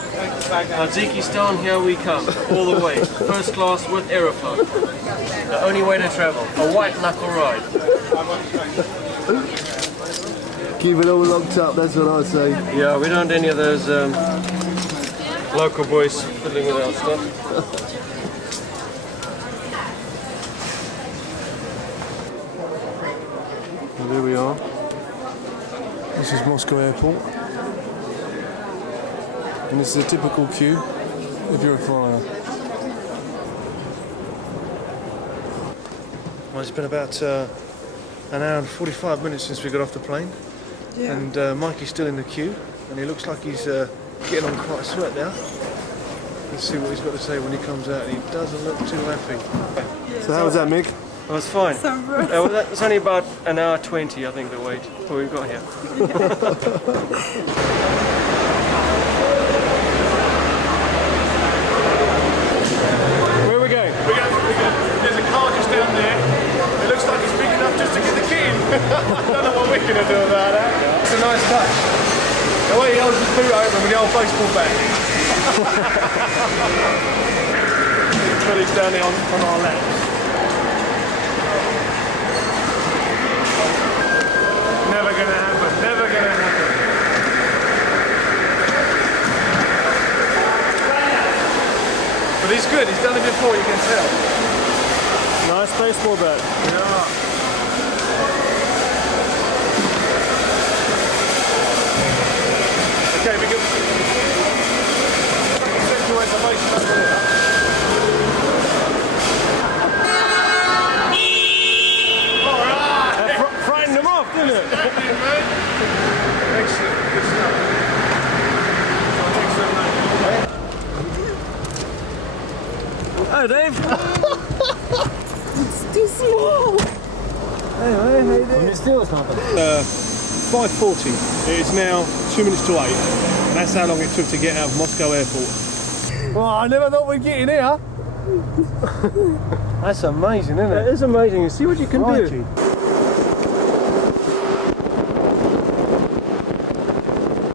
Tajikistan, here we come, all the way. First class with Aeroflot. The only way to travel. A white knuckle ride. Keep it all locked up, that's what I say. Yeah, we don't want any of those local boys fiddling with our stuff. Well, there we are. This is Moscow Airport. And this is a typical queue if you're a flyer. Well, it's been about an hour and 45 minutes since we got off the plane. Yeah. And Mikey's still in the queue, and he looks like he's getting on quite a sweat now. Let's see what he's got to say when he comes out, and he doesn't look too happy. So how was that, Mick? Oh, it's fine. It's only about an hour 20, I think, the wait before we got here. Where are we going? There's a car just down there. It looks like it's big enough just to get the key in. I don't know what we're going to do about that. It's a nice touch. The way he holds his boot open with the old baseball bat. He's down there on our left. Never going to happen. Never going to happen. But he's good. He's done it before, you can tell. Nice baseball bat. Yeah. Okay, we can accentuate the base over there. That frightened them off, didn't it? Exactly, mate. Excellent. Good stuff. Excellent, mate. Hi, Dave. It's too small. Hey, how you doing? You steal something? 5:40. It's now 2 minutes to 8. And that's how long it took to get out of Moscow Airport. Well, I never thought we'd get in here. That's amazing, isn't it? It is amazing. See what you can do.